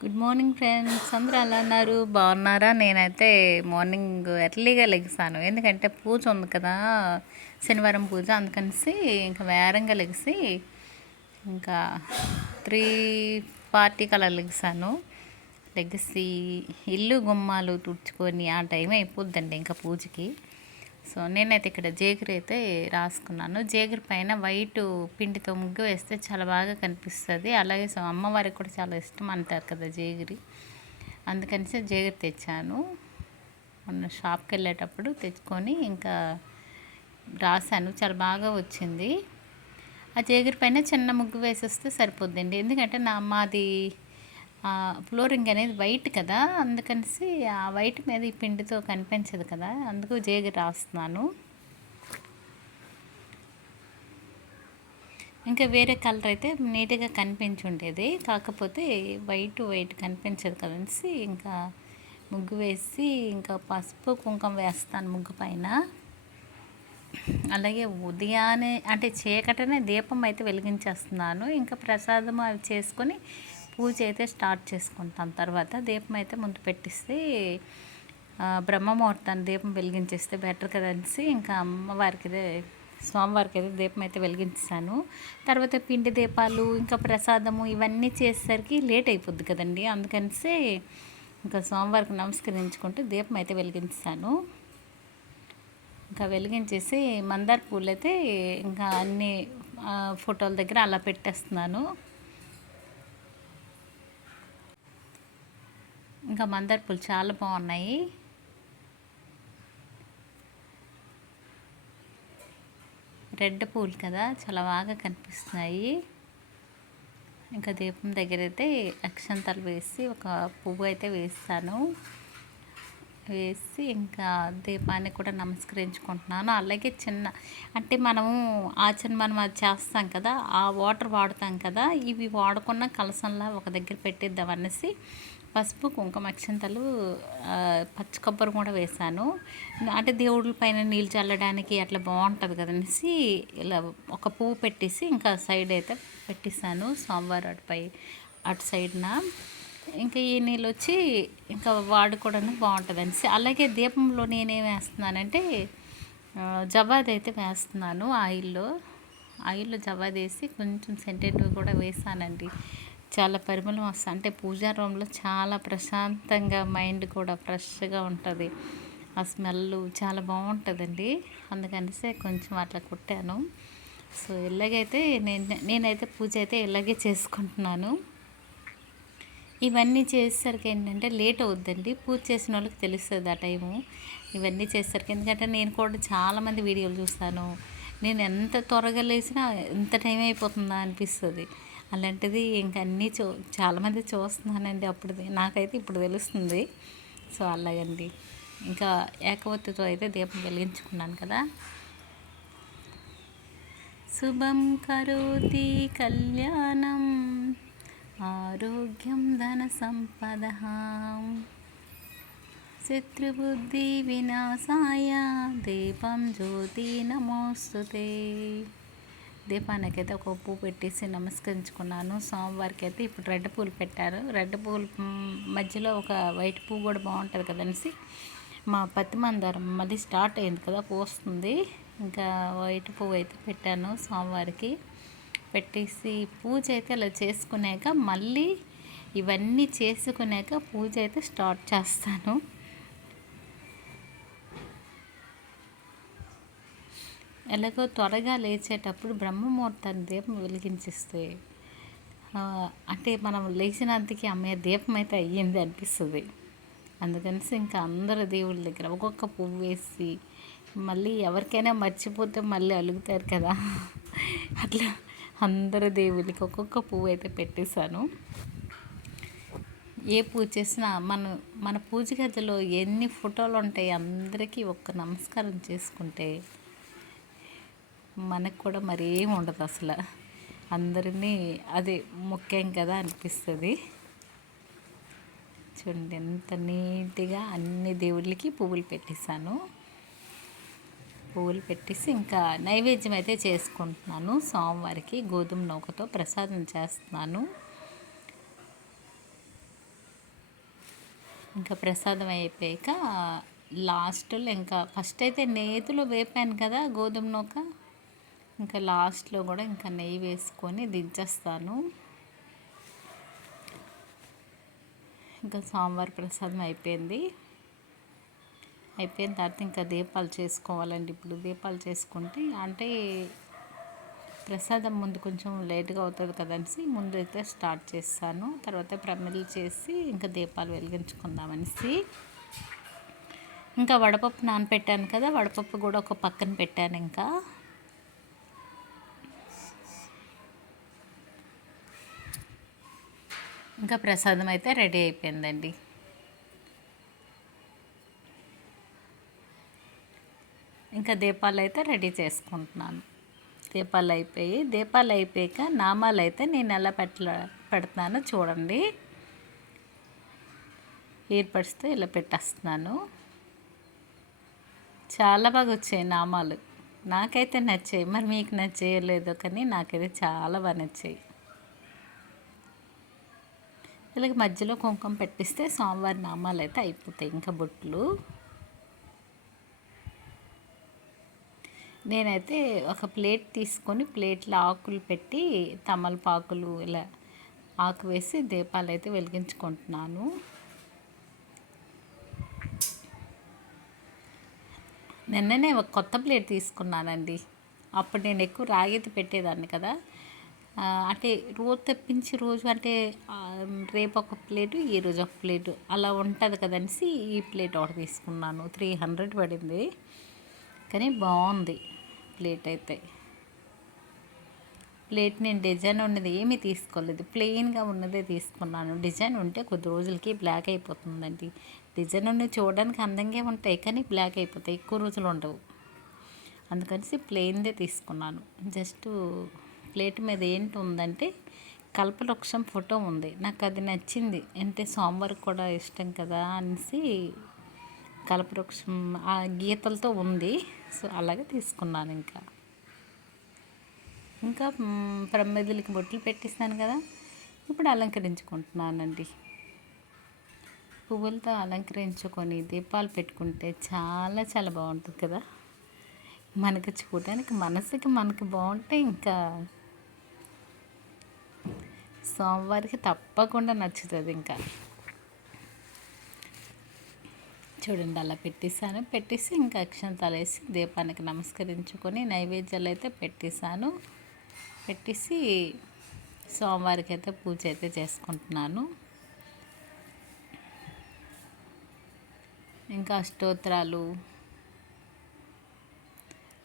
Good morning friends, అందరూ ఎలా ఉన్నారు? బాగున్నారా? నేనైతే మార్నింగ్ ఎర్లీగా లెగిసాను. ఎందుకంటే పూజ ఉంది కదా, శనివారం పూజ. అందుకనేసి ఇంకా వేరంగా లెగిసి ఇంకా 3:40 అలా లెగిసాను. లెగిసి ఇల్లు గుమ్మాలు తుడుచుకొని ఆ టైం అయిపోద్దండి ఇంకా పూజకి. సో నేనైతే ఇక్కడ జేగిరి అయితే రాసుకున్నాను. జేగిరి పైన వైట్ పిండితో ముగ్గు వేస్తే చాలా బాగా కనిపిస్తుంది. అలాగే అమ్మవారికి కూడా చాలా ఇష్టం అంటారు కదా జేగిరి. అందుకని జేగిరి తెచ్చాను. మొన్న షాప్కి వెళ్ళేటప్పుడు తెచ్చుకొని ఇంకా రాశాను. చాలా బాగా వచ్చింది. ఆ జేగిరి పైన చిన్న ముగ్గు వేసేస్తే సరిపోద్దండి. ఎందుకంటే మాది ఫ్లోరింగ్ అనేది వైట్ కదా, అందుకనేసి ఆ వైట్ మీద ఈ పిండితో కనిపించదు కదా, అందుకు జేగిరి రాస్తున్నాను. ఇంకా వేరే కలర్ అయితే నీట్గా కనిపించుండేది, కాకపోతే వైట్ కనిపించదు కదనేసి ఇంకా ముగ్గు వేసి ఇంకా పసుపు కుంకుమ వేస్తాను ముగ్గు పైన. అలాగే ఉదయాన్నే అంటే చీకటనే దీపం అయితే వెలిగించేస్తున్నాను. ఇంకా ప్రసాదం అవి చేసుకొని పూజ అయితే స్టార్ట్ చేసుకుంటాం. తర్వాత దీపం అయితే ముందు పెట్టిస్తే బ్రహ్మముహూర్తాన్ని దీపం వెలిగించేస్తే బెటర్ కదనేసి ఇంకా అమ్మవారికి స్వామివారికి అయితే దీపం అయితే వెలిగించాను. తర్వాత పిండి దీపాలు ఇంకా ప్రసాదము ఇవన్నీ చేసేసరికి లేట్ అయిపోద్ది కదండి, అందుకనిసి ఇంకా స్వామివారికి నమస్కరించుకుంటూ దీపం అయితే వెలిగించాను. ఇంకా వెలిగించేసి మందార పూలు అయితే ఇంకా అన్ని ఫోటోల దగ్గర అలా పెట్టేస్తున్నాను. ఇంకా మందార పూలు చాలా బాగున్నాయి. రెడ్ పూలు కదా, చాలా బాగా కనిపిస్తున్నాయి. ఇంకా దీపం దగ్గర అయితే అక్షంతలు వేసి ఒక పువ్వు అయితే వేస్తాను. వేసి ఇంకా దీపాన్ని కూడా నమస్కరించుకుంటున్నాను. అలాగే అంటే మనము మనం అది చేస్తాం కదా, ఆ వాటర్ వాడుతాం కదా, ఇవి వాడకుండా కలసంలా ఒక దగ్గర పెట్టిద్దాం అనేసి పసుపు కుంకుమ అక్షంతలు పచ్చి కొబ్బరి కూడా వేసాను. అంటే దేవుళ్ళ పైన నీళ్ళు చల్లడానికి అట్లా బాగుంటుంది కదనేసి ఇలా ఒక పువ్వు పెట్టేసి ఇంకా సైడ్ అయితే పెట్టేశాను స్వామివారి అటు సైడ్న. ఇంకా ఈ నీళ్ళు వచ్చి ఇంకా వాడుకోవడానికి బాగుంటుంది అనేసి. అలాగే దీపంలో నేనేం వేస్తున్నానంటే జవాది అయితే వేస్తున్నాను. ఆయిల్లో జవాది వేసి కొంచెం సెంటెడ్ కూడా వేసానండి. చాలా పరిమళం వస్తుంది. అంటే పూజా రూమ్లో చాలా ప్రశాంతంగా, మైండ్ కూడా ఫ్రెష్గా ఉంటుంది. ఆ స్మెల్ చాలా బాగుంటుందండి. అందుకనిసే కొంచెం అట్లా కుట్టాను. సో ఇలాగైతే నేనైతే పూజ అయితే ఇలాగే చేసుకుంటున్నాను. ఇవన్నీ చేసేసరికి ఏంటంటే లేట్ అవుద్దండి. పూజ చేసిన వాళ్ళకి తెలుస్తుంది ఆ టైము. ఇవన్నీ చేసేసరికి, ఎందుకంటే నేను కూడా చాలామంది వీడియోలు చూస్తాను. నేను ఎంత త్వరగా లేచినా ఎంత టైం అయిపోతుందా అనిపిస్తుంది. అలాంటిది ఇంకా అన్నీ చాలామంది చూస్తున్నానండి. నాకైతే ఇప్పుడు తెలుస్తుంది. సో అలాగండి. ఇంకా ఏకవత్తితో అయితే దీపం వెలిగించుకున్నాను కదా. శుభం కరోతి కళ్యాణం ఆరోగ్యం ధన సంపద శత్రుబుద్ధి వినాశాయ దీపం జ్యోతి నమోస్తుతే. దీపానికైతే ఒక పువ్వు పెట్టేసి నమస్కరించుకున్నాను. స్వామివారికి అయితే ఇప్పుడు రెడ్ పూలు పెట్టారు. రెడ్ పూలు మధ్యలో ఒక వైట్ పువ్వు కూడా బాగుంటుంది కదనేసి మా పత్తి మందారం మళ్ళీ స్టార్ట్ అయింది కదా, పూస్తుంది. ఇంకా వైట్ పువ్వు అయితే పెట్టాను స్వామివారికి. పెట్టేసి పూజ అయితే అలా చేసుకున్నాక మళ్ళీ ఇవన్నీ చేసుకున్నాక పూజ అయితే స్టార్ట్ చేస్తాను. ఎలాగో త్వరగా లేచేటప్పుడు బ్రహ్మముహూర్తాన్ని దీపం వెలిగించేస్తే అంటే మనం లేచినంతకి అమ్మాయి దీపం అయితే అయ్యింది అనిపిస్తుంది. అందుకని ఇంకా అందరు దేవుళ్ళ దగ్గర ఒక్కొక్క పువ్వు వేసి, మళ్ళీ ఎవరికైనా మర్చిపోతే మళ్ళీ అలుగుతారు కదా, అట్లా అందరు దేవుళ్ళకి ఒక్కొక్క పువ్వు అయితే పెట్టేశాను. ఏ పూజ చేసినా మన పూజ గదిలో ఎన్ని ఫోటోలు ఉంటాయి, అందరికీ ఒక్క నమస్కారం చేసుకుంటే మనకు కూడా మరేం ఉండదు అసలు. అందరినీ అది ముఖ్యం కదా అనిపిస్తుంది. చూడండి ఎంత నీట్గా అన్ని దేవుళ్ళకి పువ్వులు పెట్టేశాను. పువ్వులు పెట్టేసి ఇంకా నైవేద్యం అయితే చేసుకుంటున్నాను. స్వామివారికి గోధుమ నూకతో ప్రసాదం చేస్తున్నాను. ఇంకా ప్రసాదం అయిపోయాక లాస్ట్లో ఇంకా ఫస్ట్ అయితే నేతిలో వేపాను కదా గోధుమ నూక, ఇంకా లాస్ట్లో కూడా ఇంకా నెయ్యి వేసుకొని దించేస్తాను. ఇంకా స్వామివారి ప్రసాదం అయిపోయింది. అయిపోయిన తర్వాత ఇంకా దీపాలు చేసుకోవాలండి. ఇప్పుడు దీపాలు చేసుకుంటే అంటే ప్రసాదం ముందు కొంచెం లేట్గా అవుతుంది కదనేసి ముందు అయితే స్టార్ట్ చేస్తాను. తర్వాత ప్రమిదలు చేసి ఇంకా దీపాలు వెలిగించుకుందామనేసి ఇంకా వడపప్పు నానపెట్టాను కదా, వడపప్పు కూడా ఒక పక్కన పెట్టాను. ఇంకా ప్రసాదం అయితే రెడీ అయిపోయిందండి. ఇంకా దీపాలు అయితే రెడీ చేసుకుంటున్నాను. దీపాలు అయిపోయాక నామాలు అయితే నేను ఎలా పెడతానో చూడండి. ఏర్పడిస్తే ఇలా పెట్టేస్తున్నాను. చాలా బాగా వచ్చాయి నామాలు, నాకైతే నచ్చాయి. మరి మీకు నచ్చేయలేదో కానీ నాకైతే చాలా బాగా నచ్చాయి. ఇలాగ మధ్యలో కుంకుమ పెట్టిస్తే స్వామివారి నామాలు అయితే అయిపోతాయి. ఇంకా బొట్లు నేనైతే ఒక ప్లేట్ తీసుకొని ప్లేట్లో ఆకులు పెట్టి తమలపాకులు ఇలా ఆకు వేసి దీపాలు అయితే వెలిగించుకుంటున్నాను. నిన్ననే ఒక కొత్త ప్లేట్ తీసుకున్నానండి. అప్పుడు నేను ఎక్కువ రాగిది పెట్టేదాన్ని కదా, అంటే రోజు తెప్పించి రోజు అంటే రేపు ఒక ప్లేటు ఈరోజు ఒక ప్లేటు అలా ఉంటుంది కదనేసి ఈ ప్లేట్ ఒకటి తీసుకున్నాను. 300 పడింది కానీ బాగుంది ప్లేట్ అయితే. ప్లేట్ నేను డిజైన్ ఉన్నది ఏమీ తీసుకోలేదు, ప్లెయిన్గా ఉన్నదే తీసుకున్నాను. డిజైన్ ఉంటే కొద్ది రోజులకి బ్లాక్ అయిపోతుందండి. డిజైన్ ఉన్నది చూడడానికి అందంగా ఉంటాయి కానీ బ్లాక్ అయిపోతాయి, ఎక్కువ రోజులు ఉండవు. అందుకని ప్లెయిన్దే తీసుకున్నాను. జస్ట్ ప్లేట్ మీద ఏంటి ఉందంటే కల్పవృక్షం ఫోటో ఉంది, నాకు అది నచ్చింది. అంటే స్వామివారికి కూడా ఇష్టం కదా అనేసి కల్పవృక్షం ఆ గీతలతో ఉంది. సో అలాగే తీసుకున్నాను. ఇంకా ప్రమిదలకి బొట్లు పెట్టిస్తాను కదా, ఇప్పుడు అలంకరించుకుంటున్నానండి. పువ్వులతో అలంకరించుకొని దీపాలు పెట్టుకుంటే చాలా చాలా బాగుంటుంది కదా. మనకి చూడడానికి మనసుకి మనకి బాగుంటే ఇంకా స్వామివారికి తప్పకుండా నచ్చుతుంది. ఇంకా చూడండి అలా పెట్టేసి ఇంకా అక్షంతలు వేసి దీపానికి నమస్కరించుకొని నైవేద్యాలు అయితే పెట్టేసి స్వామివారికి అయితే పూజ అయితే చేసుకుంటున్నాను. ఇంకా అష్టోత్తరాలు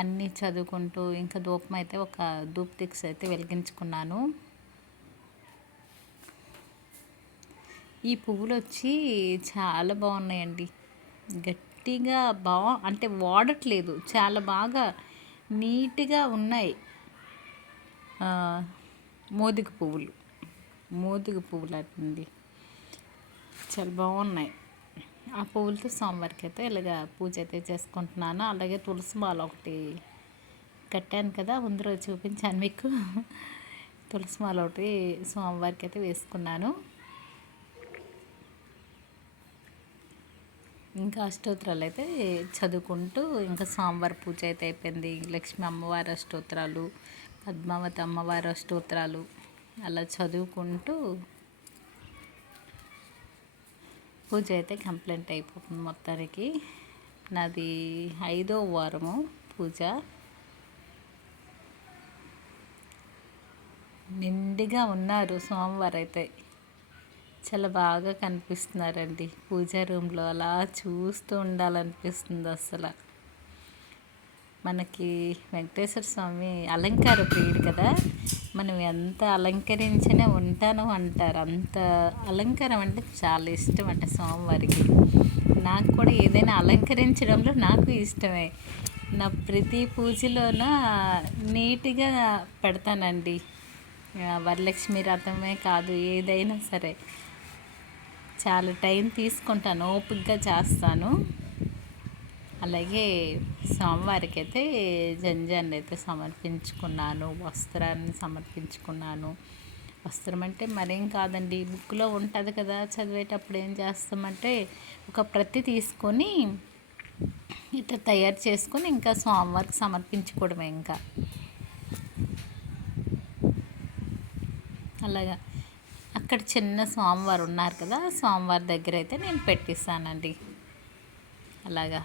అన్నీ చదువుకుంటూ ఇంకా ధూపం అయితే ఒక ధూప్ టిక్స్ అయితే వెలిగించుకున్నాను. ఈ పువ్వులు వచ్చి చాలా బాగున్నాయండి, గట్టిగా అంటే వాడట్లేదు, చాలా బాగా నీట్గా ఉన్నాయి. మోదుగ పువ్వులు అండి, చాలా బాగున్నాయి. ఆ పువ్వులతో స్వామివారికి అయితే ఇలాగ పూజ అయితే చేసుకుంటున్నాను. అలాగే తులసి మాల ఒకటి కట్టాను కదా, ముందు రోజు చూపించాను మీకు. తులసి మాల ఒకటి స్వామివారికి అయితే వేసుకున్నాను. ఇంకా అష్టోత్తరాలు అయితే చదువుకుంటూ ఇంకా స్వామివారి పూజ అయితే అయిపోయింది. లక్ష్మీ అమ్మవారి అష్టోత్తరాలు, పద్మావతి అమ్మవారి అష్టోత్తరాలు అలా చదువుకుంటూ పూజ అయితే కంప్లీట్ అయిపోతుంది. మొత్తానికి నాది 5వ వారము పూజ. నిండుగా ఉన్నారు స్వామివారు అయితే, చాలా బాగా కనిపిస్తున్నారండి. పూజా రూమ్లో అలా చూస్తూ ఉండాలనిపిస్తుంది. అసలు మనకి వెంకటేశ్వర స్వామి అలంకార ప్రియుడు కదా, మనం ఎంత అలంకరించినా ఉంటాను అంటారు. అంత అలంకారం అంటే చాలా ఇష్టం అంట స్వామివారికి. నాకు కూడా ఏదైనా అలంకరించడంలో నాకు ఇష్టమే. నా ప్రతి పూజలోన నీట్గా పెడతానండి. వరలక్ష్మి వ్రతమే కాదు, ఏదైనా సరే చాలా టైం తీసుకుంటాను, ఓపికగా చేస్తాను. అలాగే స్వామివారికి అయితే జంజాన్ని అయితే సమర్పించుకున్నాను, వస్త్రాన్ని సమర్పించుకున్నాను. వస్త్రం అంటే మరేం కాదండి, బుక్లో ఉంటుంది కదా, చదివేటప్పుడు ఏం చేస్తామంటే ఒక ప్రతి తీసుకొని ఇట్లా తయారు చేసుకొని ఇంకా స్వామివారికి సమర్పించుకోవడమే. ఇంకా అలాగా అక్కడ చిన్న స్వామివారు ఉన్నారు కదా, స్వామివారి దగ్గర అయితే నేను పెట్టిస్తానండి అలాగా.